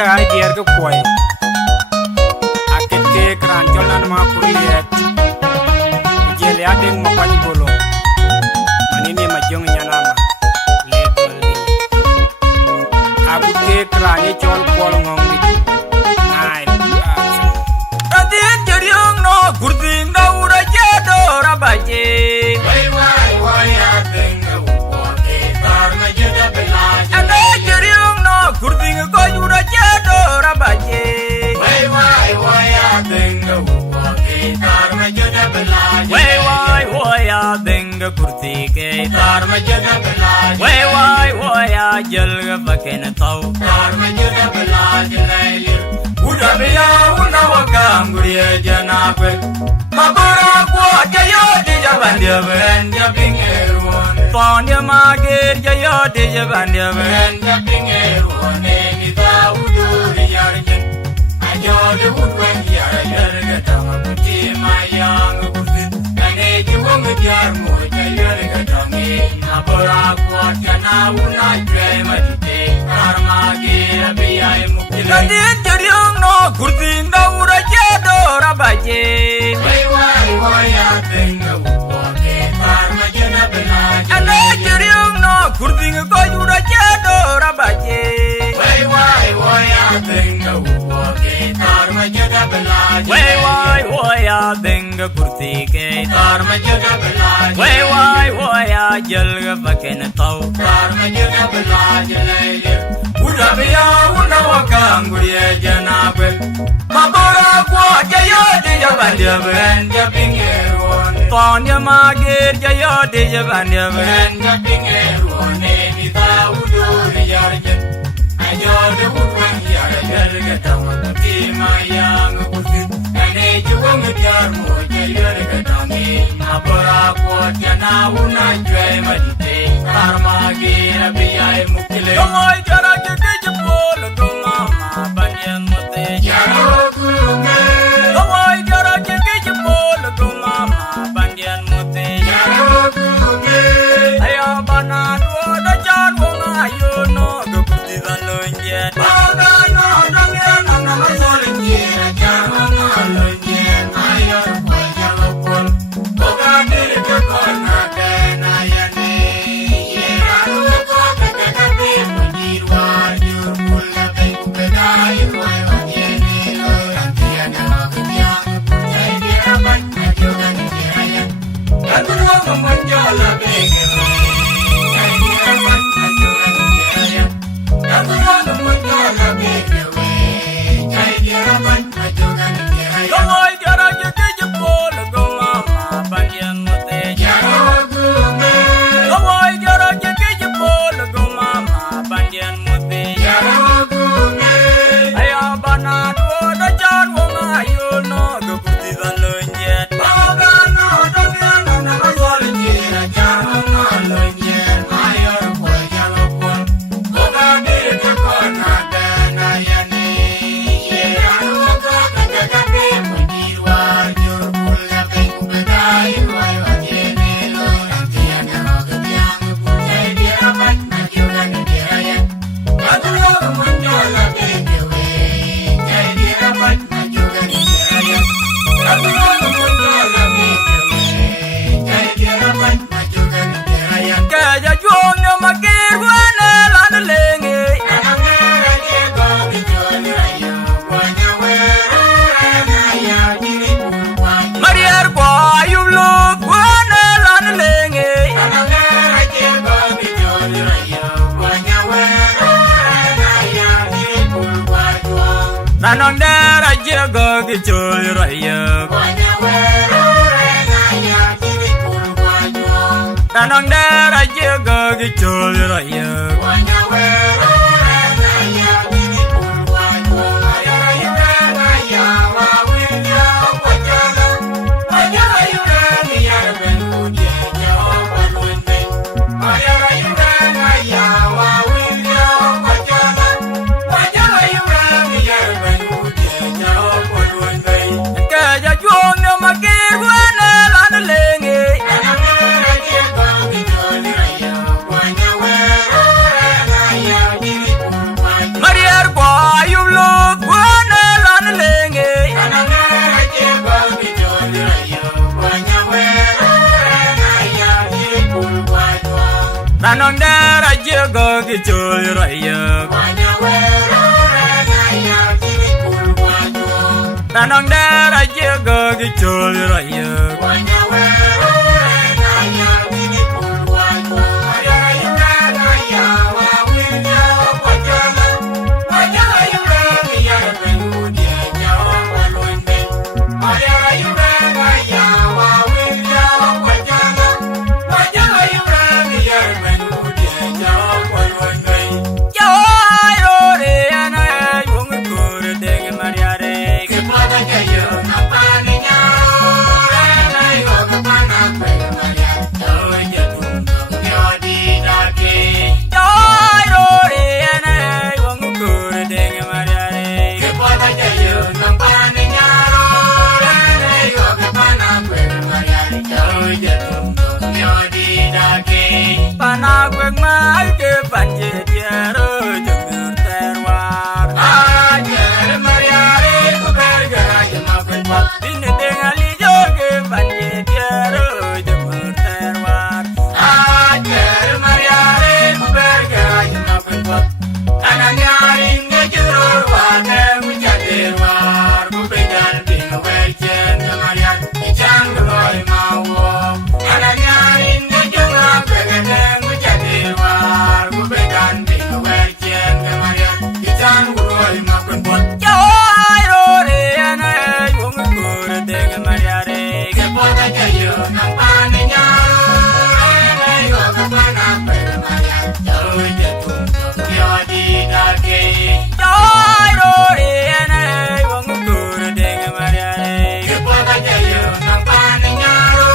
ay dier ko koy aket ke kran jolan ma kuriet jele adeng ma kwani bolo manini ma jong nyanama le tolli aku ke kran e chol pol ngongi nai adien jeriong no gurding da ura jedo rabaje Wai wai wai adeng ko ke tar ma jeda belaje ade jeriong no gurding ko ura jedo rabaje Wai wai wai adeng ko ke tar ma jeda belaje Way waya denga kurti ke tar ma jeda belaje way waya jalga paken tau tar ma jeda belaje laili uda biya una wakam guriye janakwe mabara ko jayo de jabande ben jabingerwon Panya magir jaya de jabanya ben jabingerwon ni daudu yarjen ayo de udwen yarga tama puti mayang kurti ane jiwong jar mo yarga tami mabara ko jana una jwe madite karmage biya mukile Kadi jeriong no kurti ndaura jedo rabaje wai wai atenga upoke karma jana belaje Ane jeriong no kurti ko jura jedo rabaje wai atenga upoke karma jana belaje Way waya denga kurti ke karma jana belaje Way jalga paken tau karma jana belaje lele uda biya una wakanguriye janabwe mabara kwa jayo de jabande ben jabingerwon Panya magir jaya de jabanya ben jabingerwon ni daudu yarjen ayo de udwen yarga tama puti mayang kurti ane jiwong jar mo yarga tami mabara kwa jana una jwe madite karmage biya mukile Kamoy jara ke jepol ko mama banyan mote jaro gume Kamoy jara ke jepol ko mama banyan mote jaro gume Aya bana do da jan wong ayo no go puti dan lonjet Baba no dangen na masolje jaro ngalonje ayo kwa jalo pol boga dir ke kona na yane yero ko ke be dirwa jur pul na be kubedai roi yene lo antia na kya punya dia ban ajoga ni raya kadro ko manjala be ke ai dia ban ajoga ni raya kadro ko manjala be ke ai dia ban ajoga ni raya Kamoy jara ke jepol ko mama banyan mote jaro gume Kamoy jara ke jepol ko mama banyan mote jaro gume Aya bana do da jan wong ayo no go puti dan lonjet Baba no dangen na masolje jaro ngalonje ayo kwa jalo pol boga dir ke kona na yane yero ko ke be dirwa jur pul na be kubedai roi yene lo antia na kya punya dia ban ajoga ni raya kadro ko manjala be ke ai dia ban ajoga ni raya kadro ko manjala be ke ai dia ban ajoga ni raya Ke ja juong na magir wana lan lenge Mariar kwa yublo wana lan lenge Nanong dara jago ki chol raya Nanong dara jago ki chol raya Ke ja juong na magir wana lan lenge Anong dara jego gichul raya. Anong dara jego gichul raya. Panagwag mahal ke banjir tiaro jemur terwar. Ajar mariari ku bergerak jemakan pot. Bini dengan lijo ke banjir tiaro jemur terwar. Ajar mariari ku bergerak jemakan pot. Anak nyaring ngejurur warga mujadir war. Ku pegang bina wejen kemarian ijang geloi mawo. Anak nyaring ngejurur pegang war ku pegang bina wejen kemarian ijang geloi makan pot. Jauh rore anai wong kur dengan mariare. Kepot aja yo nampan nyaro. Anai wong kemana permarian jauh jatuh yo di dake. Jauh rore anai wong kur dengan mariare. Kepot aja yo nampan nyaro.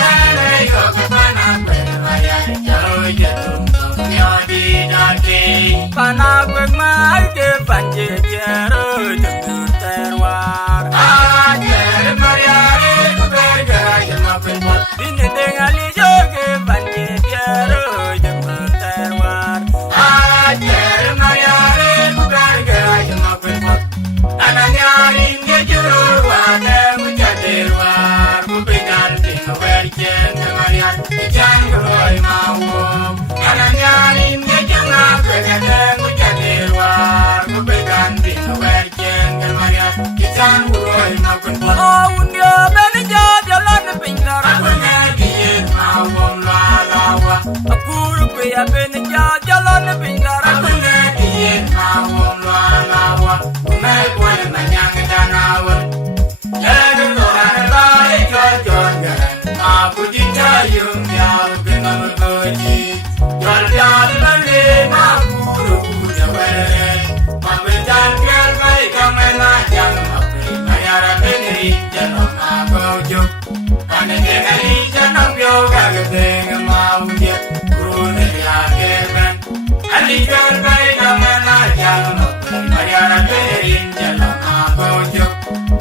Anai wong kemana permarian jauh jatuh yo di dake. Panagwag mahal ke banjir tiaro jemur terwar. Ajar mariari ku bergerak jemakan pot. Bini dengan lijo ke banjir tiaro jemur terwar. Ajar mariari ku bergerak jemakan pot. Anak nyaring ngejurur warga mujadir war. Ku pegang bina wejen kemarian ijang geloi mawo. Anak nyaring ngejurur pegang mujadir war. Ku pegang bina wejen kemarian ijang geloi makan pot. Oh undia benja jalan pintar. Aku ngediin mawon lalawa. Aku rupiah benja jalan pintar. Aku ngediin mawon lalawa. Umay kuan manyang danawan. Lagu Tuhan baik jor garan. Aku dicayung yau genam goji. Jor beli aku ruku jaweret. Pembejan kel baik kamela yang makai mayara beneri janom aku juk. Panen dengali janom yo gageteng mau dia. Kurune ya kemen. Ali kel baik kamela yang makai mayara beneri janom aku juk.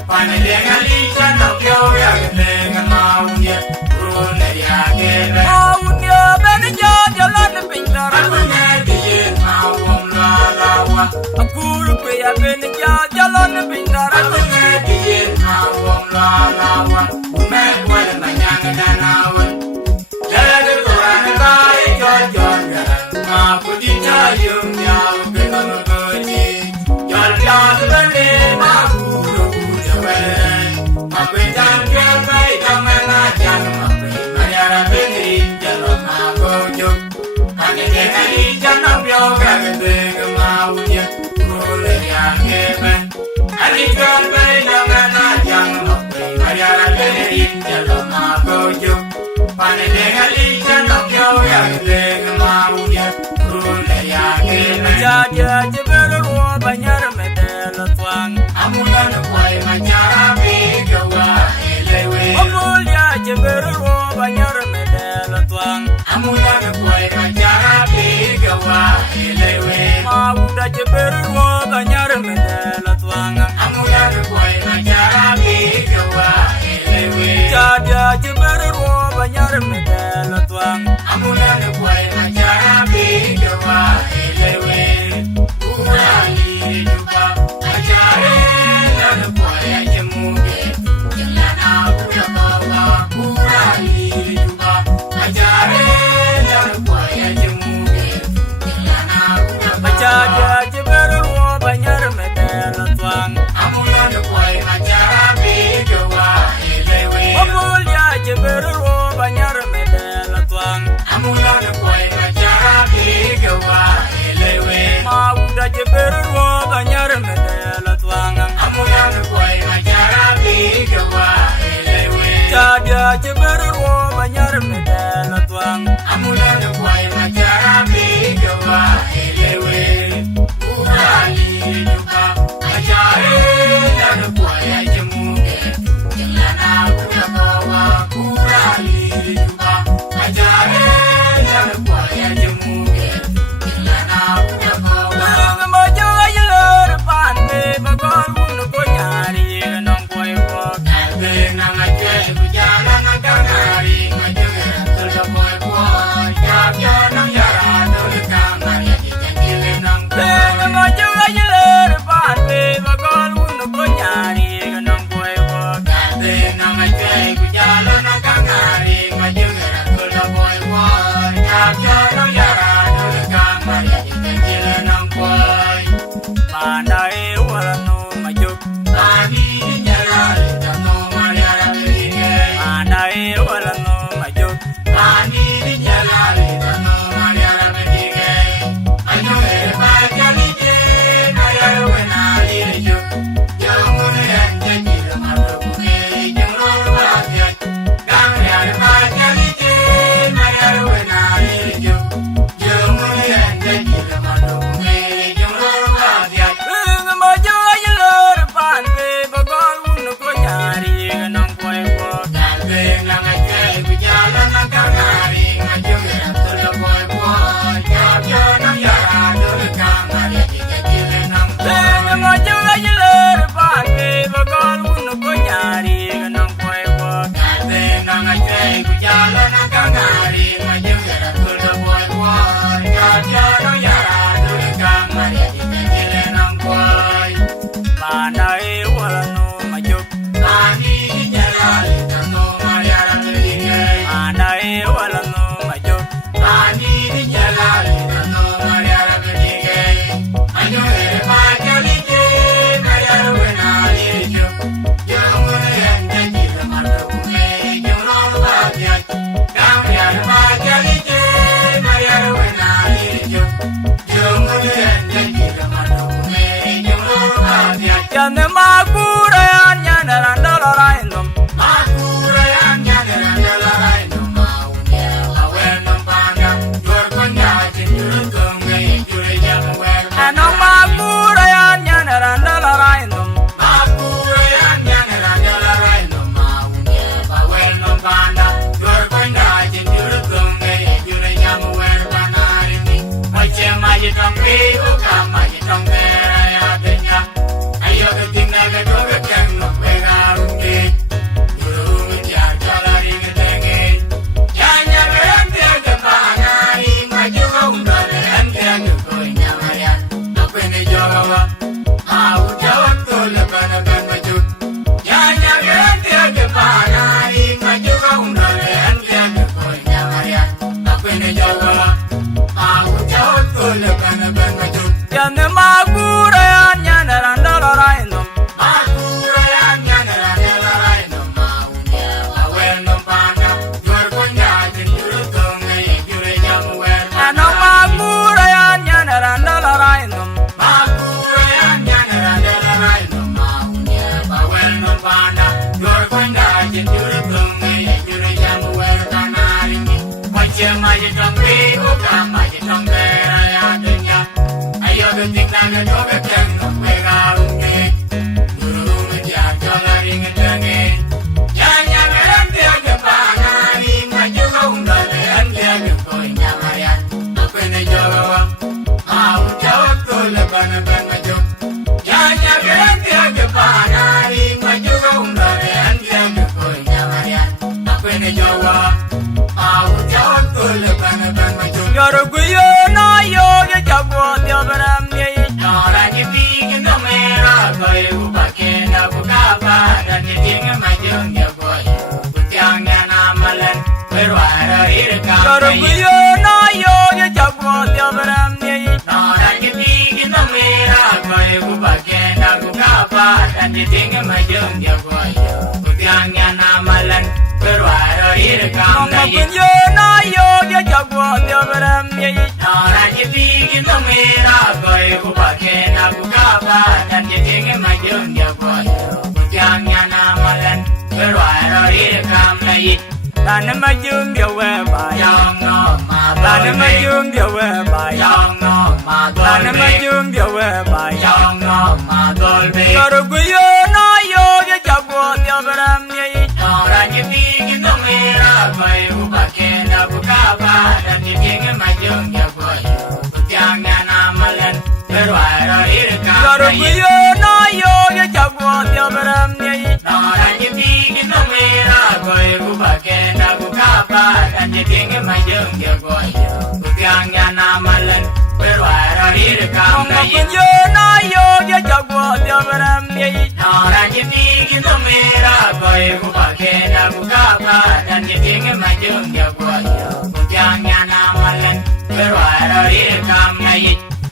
Panen dengali janom yo gageteng mau dia. Kurune ya kemen. Mau dia benja jalan pintar. Aku ngediin mawon lalawa. Aku rupiah benja jalan pintar. Aku ngediin mawon lalawa. Umay kuan manyang danawan. Lagu Tuhan baik jor garan. Aku dicayung yau genam goji. Jor beli aku ruku jaweret. Pembejan kel baik kamela yang makai mayara beneri janom aku juk. Panen dengali janom yo gageteng mau dia. Kurune ya kemen. Ali kel baik kamela yang makai mayara beneri janom aku juk. Panen dengali janom yo gageteng mau dia. Kurune ya kemen. Jaja jeberwa banyar medel twang. Amulan kuai macara bigawa elewe. Amul ya jeberwa banyar medel twang. Amulan kuai macara bigawa elewe. Mauda jeberwa banyar medel twang. Amulan kuai macara bigawa elewe. Jaja jeberwa banyar medel twang. Amulan kuai macara bigawa elewe. Urali dupa ajare lalu kuai jemuge. Jelana udah bawa urali dupa ajare lalu kuai jemuge. Chaja jiberu banyar medela twang. Amulan kwai majarabi gawa elewe. Obulia jiberu banyar medela twang. Amulan kwai majarabi gawa elewe. Mauda jiberu banyar medela twang. Amulan kwai majarabi gawa elewe. Chaja jiberu banyar medela twang. Amulan kwai majarabi gawa elewe. Urali duka ajare dan kwai jemuge. Ilana kunawa urali duka ajare dan kwai jemuge. Ilana kunawa. Majo yelor pan be bagol bunu ko nyari nong koy ko. Kalbe nangaje bujana nakangari majuge tuldo boy boy. Jabya nang yara dole kamar ya jijile nang Majo yelor pan be bagol bunu ko nyari nong koy ko. Kalbe nangaje bujana nakangari majuge tuldo boy boy. Jabya nang yara dole kamar ya jijile nang boy. Mana e wala no majo. Ani jara no mariara belige. Mana e wala no majo. Ani jara no mariara belige. Ayo ba kalije mariara wena lijo. Yo mune ande kilo maro kuke jero wajja. Gamriara ba kalije mariara wena lijo. Yo mune ande kilo maro kuke jero wajja. Majo yelor pan be bagol bunu ko nyari nong koy ko. Kalbe nangaje bujala nakangari majuge tuldo boy boy. Jabya nang yara dole kamar ya jijile nang boy. Majo yelor pan be bagol bunu ko nyari nong koy ko. Kalbe nangaje bujala nakangari majuge tuldo boy boy. Jabya nang yara dole kamar ya jijile nang boy. Mana e wala no majo. Ani jara no mariara belige. Mana e wala no majo. Ani jara no mariara belige. Ayo ba kalije mariara wena lijo. Yo mune ende kilo maro kume jero wajja. Gamriara ba kalije mariara wena lijo. Yo mune ende kilo maro kume jero wajja. Yane magura nyana randala raindom. Makura yang nyadera dalarai no maune awen no panga jor konya jinjur konge jure jam wer Ano magura nyana randala raindom. Makura yang nyadera dalarai no maune awen no panga jor konya jinjur konge jure jam wer banari ni mache maji tampi uka maji tampera ya denya ayo ketinga ke doge kenno pegarungi Yane magura nyana randala raindom. Ano magura nyana randala raindom. Yoruguyo na yo ye jabo diabram ye. Nora ni big no mera koi ubakena bukaba na ni tinga majung ya boy. Kutyanga na malan perwara irka. Yoruguyo na yo ye jabo diabram ye. Nora ni big dan di tinggal majung dia goyo kutiangnya namalan berwaro irekam Nong na ma kun yo na yo ya jagwa dia beram ye Nora jepigin to mera goyo kubake na bukaba dan di tinggal majung dia goyo kutiangnya namalan berwaro irekam na Dan ma jung dia we ba Yang no ma Dan ma jung dia we ba Yang no ma Dan ma jung dia we ba Yang no ma dolbe Karo ku yo na yo ya jagwa dia beram ye Nora jepigin to mera goyo kubake na bukaba dan di tinggal majung dia goyo kutiangnya namalan berwaro irekam Karo na ku yo na yo ya jagwa dia beram ye Nora jepigin to mera goyo kubake na bukaba dan di tinggal majung dia goyo kutiangnya namalan berwaro irekam Nong na ma kun yo na yo ya jagwa dia beram ye Nora jepigin to mera goyo kubake na bukaba dan di tinggal majung dia goyo kutiangnya namalan berwaro irekam na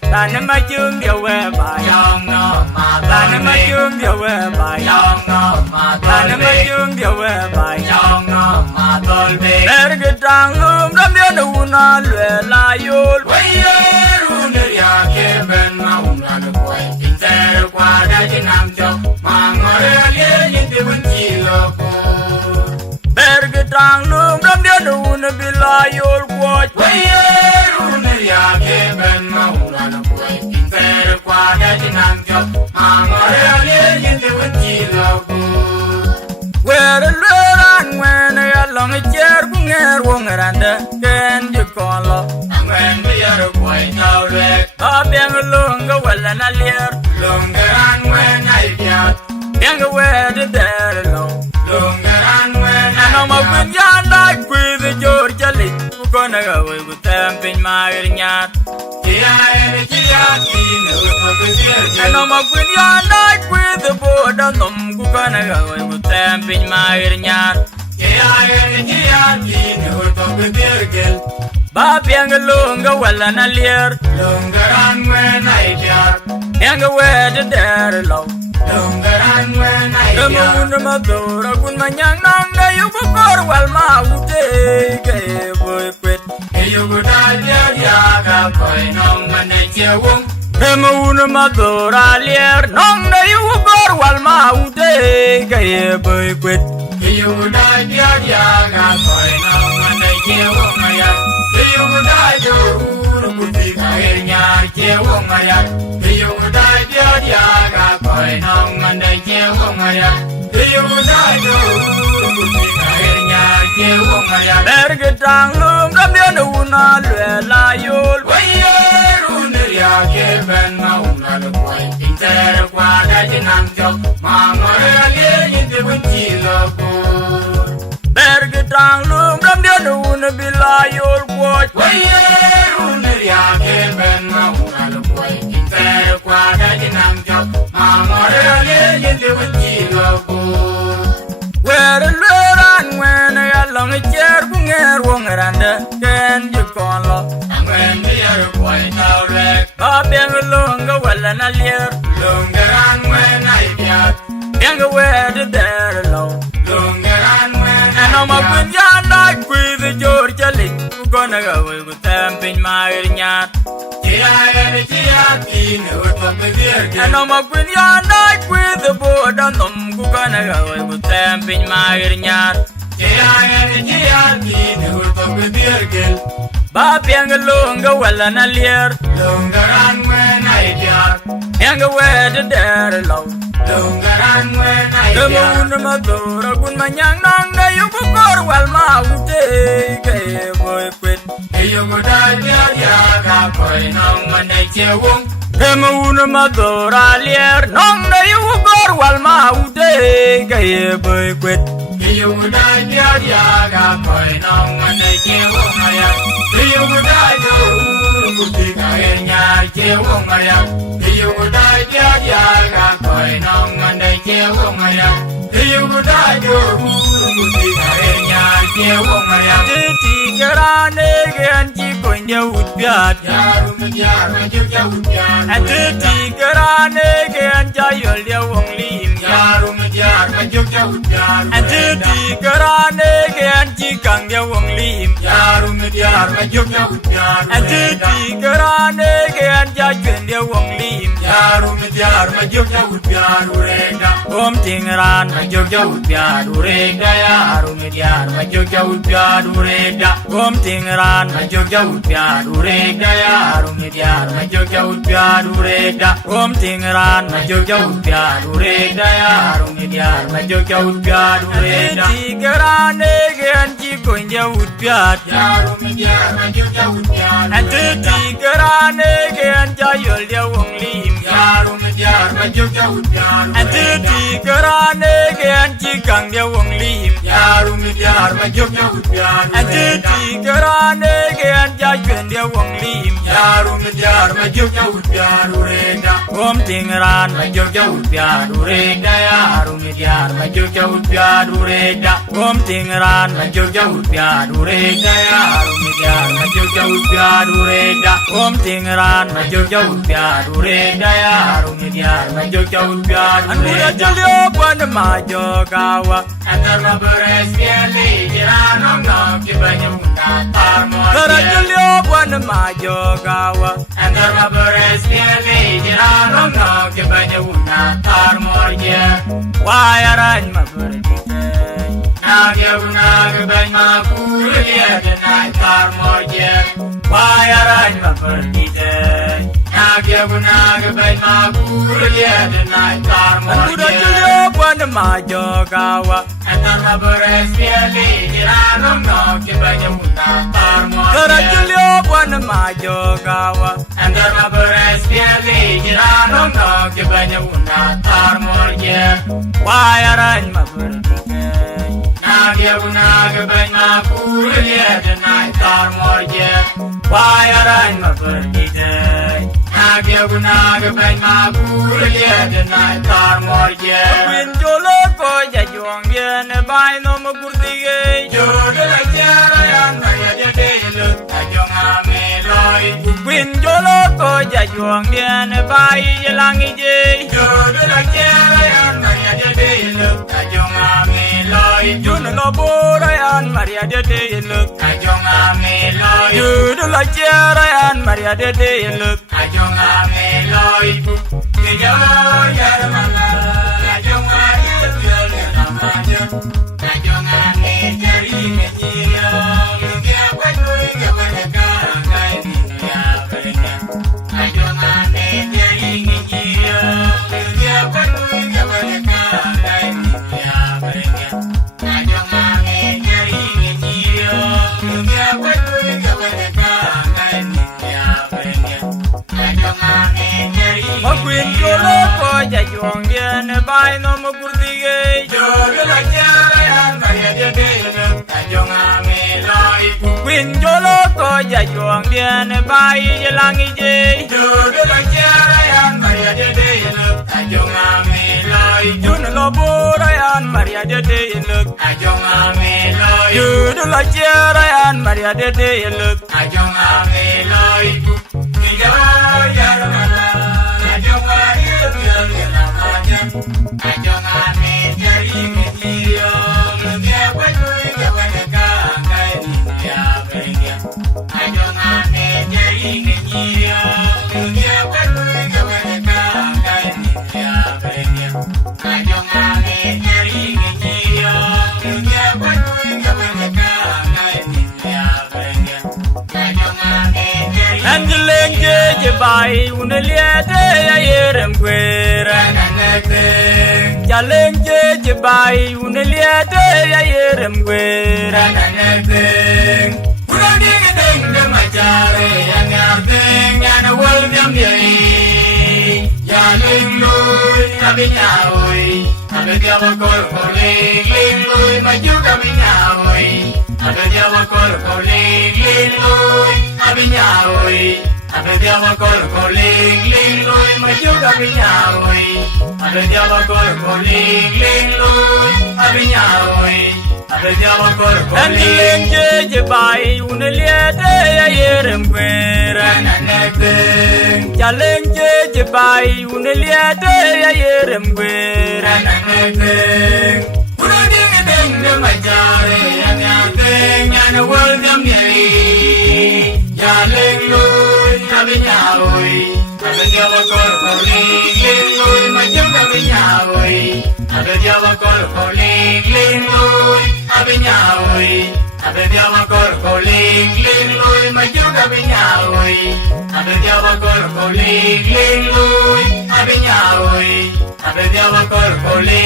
Dan ma jung dia we ba Yang no ma Dan ma dolbe jung dia we ba Yang no ma Dan ma dolbe jung dia we ba Yang no ma dolbe Erge tang lum dam dia nu na lwe la yul Wayeru neria keben maungan koi Pinter kuada jinam jok Mangore alienye te benci loko Erge tang lum dam dia nu na bila yul kwoj Wayeru neria keben maungan koi Pinter kuada jinam jok Mangore alienye te benci loko Where lwe ran wen ya long cher ku nger wong rande ken ju kolo Angwen biar koi tawlek Ba beng lung ga wala na lier Lunggeran wen ay biat Beng we de der lo Lunggeran wen ay Ano ma biat kun ya na kwi de jor jali ku kona ga we ku tempin ma nyat Kia ene kia kine uto kutirke Ano ma kun ya na kwi de boda nom ku kona ga we ku tempin ma nyat Kia ene kia kine uto kutirke Ba beng lung ga wala na lier Lunggeran wen ay biat Beng we de der lo Lunggeran wen ay biat Namun madura kun manyang nang na yu ko korwal ma ute ke boy kwet Iyo kudalya yaga koi nong manay chewong Namun madura lier nang na yu ko korwal ma ute ke boy kwet Iyo kudalya yaga koi nong manay chewong mayan Iyo kudalya uru kutika irnyar chewong mayan Iyo kudalya yaga koi nong manay chewong mayan Iyo kudalya uru kutika irnyar chewong mayan Erge tang lum dam dia nu na lwe la yul Wayeru neria keben maungan koi Pinter kuada jinam jok Mangore alienye te benci loko Erge tang lum dam dia nu na bila yul kwoj Wayeru neria keben maungan koi Pinter kuada jinam jok Mangore alienye te benci loko Where lwe ran wen ya long cher ku nger wong rande ken ju kolo Angwen biar koi tawlek Ba beng lung ga wala na lier Lunggeran wen ay biat Beng we de der lo Lunggeran wen ay Ano ma biat kun ya na kwi de jor jali ku kona ga we ku tempin ma nyat Kia ene kia kine uto kutirke Ano ma kun ya na kwi de boda nom ku kona ga we ku tempin ma nyat Kia ene kia kine uto kutirke Ba beng lung ga wala na lier Lunggeran wen ay biat Beng we de der lo Lunggeran wen ay biat Namun madura kun manyang nang na yu ko korwal ma ute ke boy kwet Iyo kudalya yaga koi nong manay chewong Namun madura lier nang na yu ko korwal ma ute ke boy kwet Iyo kudalya yaga koi nong manay chewong maya Iyo kudalya uru kutika irnyar chewong maya Iyo kudalya yaga koi nong manay chewong maya Iyo kudalya uru kutika irnyar ye wo maria Titi garane gen chi konya utbiat yaru me jar ma juk ja utyan Titi garane gen jayol dia wong lim yaru me jar ma juk ja utyan Titi garane gen chi kang dia wong lim yaru me jar ma juk ja utyan Titi garane gen jayol dia wong lim yaru me jar ma juk ja utyan urenda Om tingran ma juk ja utyan urenda yaru me jar ma juk ja utyan urenda Om tingran ma juk ja utyan urenda yaru me jar ma juk ja utyan urenda Om tingran ma juk ja utyan urenda yaru me jar ma juk ja utyan urenda Titi garane gen chi konya utbiat yaru me jar ma juk ja utyan Titi garane gen jayol dia wong lim yaru me jar ma juk ja utyan Titi garane gen chi kang dia wong lim yaru me jar ma juk ja utyan Titi garane gen jayol dia wong lim yaru me jar ma juk ja utyan urenda Om tingran ma juk ja utyan urenda yaru me jar ma juk ja utyan urenda Om tingran ma juk ja utyan urenda yaru me jar ma juk ja utyan urenda Om tingran ma juk ja utyan urenda yaru me jar ma juk ja utyan Anura urenda jalio kwan majo kawa antar ma beres piali jirano ngok di banyak muka tarmor Tara jalio kwan majo kawa antar ma beres piali jirano ngok di banyak muka tarmor je Wayaran ma berdite nage unag banyak ma kuliah denai tarmor je Wayaran ma berdite nage unag banyak ma kuliah denai tarmor Anura je jalio kwan majo kawa antar ma beres piali jirano ngok di banyak muka tarmor Tara je jalio kwan majo kawa antar ma beres piali jirano ngok di banyak muka tarmor je Wayaran ma berdite nage unag banyak ma kuliah denai tarmor je Wayaran ma berdite nage unag banyak ma kuliah denai tarmor je Queen jolo ko jajuang bien bai no mo kurdige jodoh acara yang kaya jadi lu tajong ameloi Queen jolo ko jajuang bien bai yelangi je jodoh acara yang kaya jadi lu tajong ameloi Jun lo borayan Maria de de look tajong ameloi Jun lo jerayan Maria de de look tajong ameloi kejawa jar mana tajong ayo biar namanya tajong amel jari ngejira lugia kuy kebanyakan kai dunia berenya tajong amel jari ngejira lugia kuy kebanyakan kai dunia berenya tajong amel jari ngejira lugia kuy kebanyakan kai dunia berenya tajong amel jari Mo Queen jolo ko jajuang bien bai no mo kurdige jodoh acara yang kaya jadi lu tajong ameloi Queen jolo ko jajuang bien bai yelangi je jodoh acara yang kaya jadi lu tajong ameloi Jun lo borayan Maria de de look tajong ameloi Jun lo jerayan Maria de de look tajong ameloi kejawa jar mana tajong ayo biar namanya tajong amel jari ngejira lugia kuy kebanyakan kai dunia berenya tajong amel jari ngejira lugia kuy kebanyakan kai dunia berenya tajong amel jari ngejira lugia kuy kebanyakan kai dunia berenya tajong amel jari Anjuleng je bai uneliete ya yerem kwera nananekeng Jaleng je bai uneliete ya yerem kwera nananekeng udah ding macare yang ngarteng yana wal jam yai jaling lui tapi nyawoi tapi dia bakol koling lui maju kami nyawoi tapi dia bakol koling lui tapi nyawoi tapi dia bakol koling lui maju kami nyawoi tapi dia bakol koling lui tapi nyawoi Abedyawa kor koli Angilenje bai uneliete ya yeremkwera Nananebe Jalenje bai uneliete ya yeremkwera Nananebe Urodingi denge majare Yanyate nyana walgam yei Jalengloy kabinyaoy Abedyawa kor koli Lingloy majum kabinyaoy Abedyawa kor koli Lingloy kabinyaoy Abedyawa kor koli Lingloy majum kabinyaoy Abedyawa kor koli Lingloy kabinyaoy Abedyawa kor koli